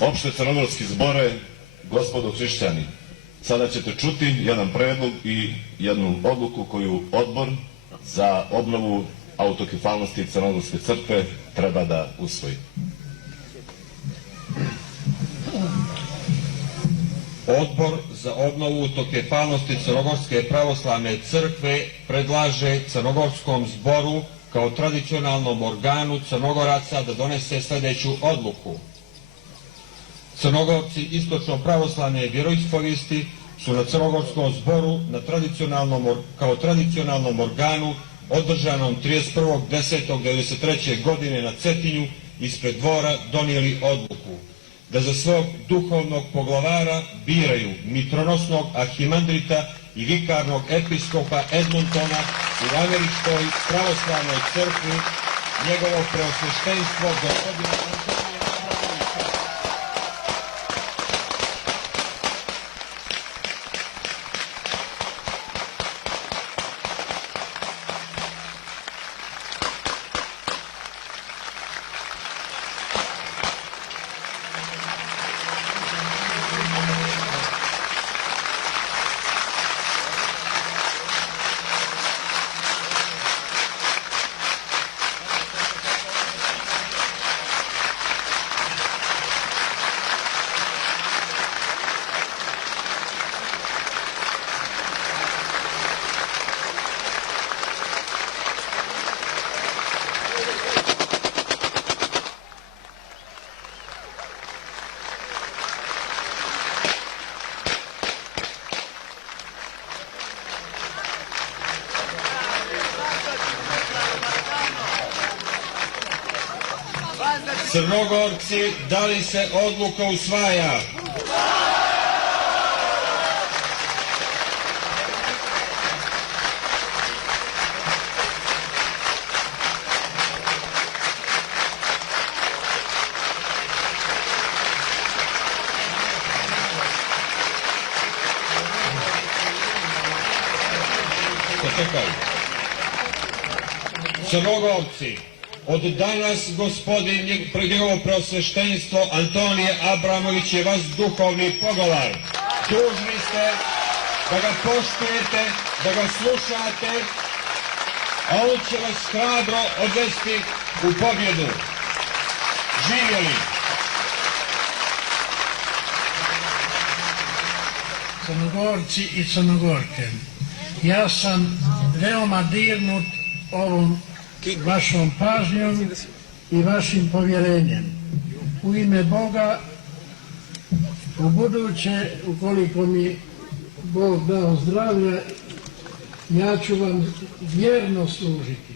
Opšte crnogorski zbore, gospodo hrišćani, sada ćete čuti jedan predlog i jednu odluku koju Odbor za obnovu autokefalnosti Crnogorske crkve treba da usvoji. Odbor za obnovu autokefalnosti Crnogorske pravoslavne crkve predlaže Crnogorskom zboru kao tradicionalnom organu Crnogoraca da donese sljedeću odluku. Crnogorci istočno pravoslavne vjeroispovijesti su na Crnogorskom zboru kao tradicionalnom organu održanom 31.10.1993. godine na Cetinju ispred dvora donijeli odluku da za svog duhovnog poglavara biraju mitronosnog arhimandrita i vikarnog episkopa Edmontona u Američkoj pravoslavnoj crkvi, njegovo preosveštenstvo gospodina Antonija Abramovića. Crnogorci, da li se odluka usvaja? Crnogorci, od danas gospodin njegovo preosveštenstvo Antonije Abramović je vaš duhovni poglavar. Dužni ste da ga poštujete, da ga slušate, a on će vas hrabro odvesti u pobjedu. Živjeli! Crnogorci i Crnogorke, ja sam veoma dirnut ovom vašom pažnjom i vašim povjerenjem. U ime Boga, u buduće, ukoliko mi Bog dao zdravlja, ja ću vam vjerno služiti.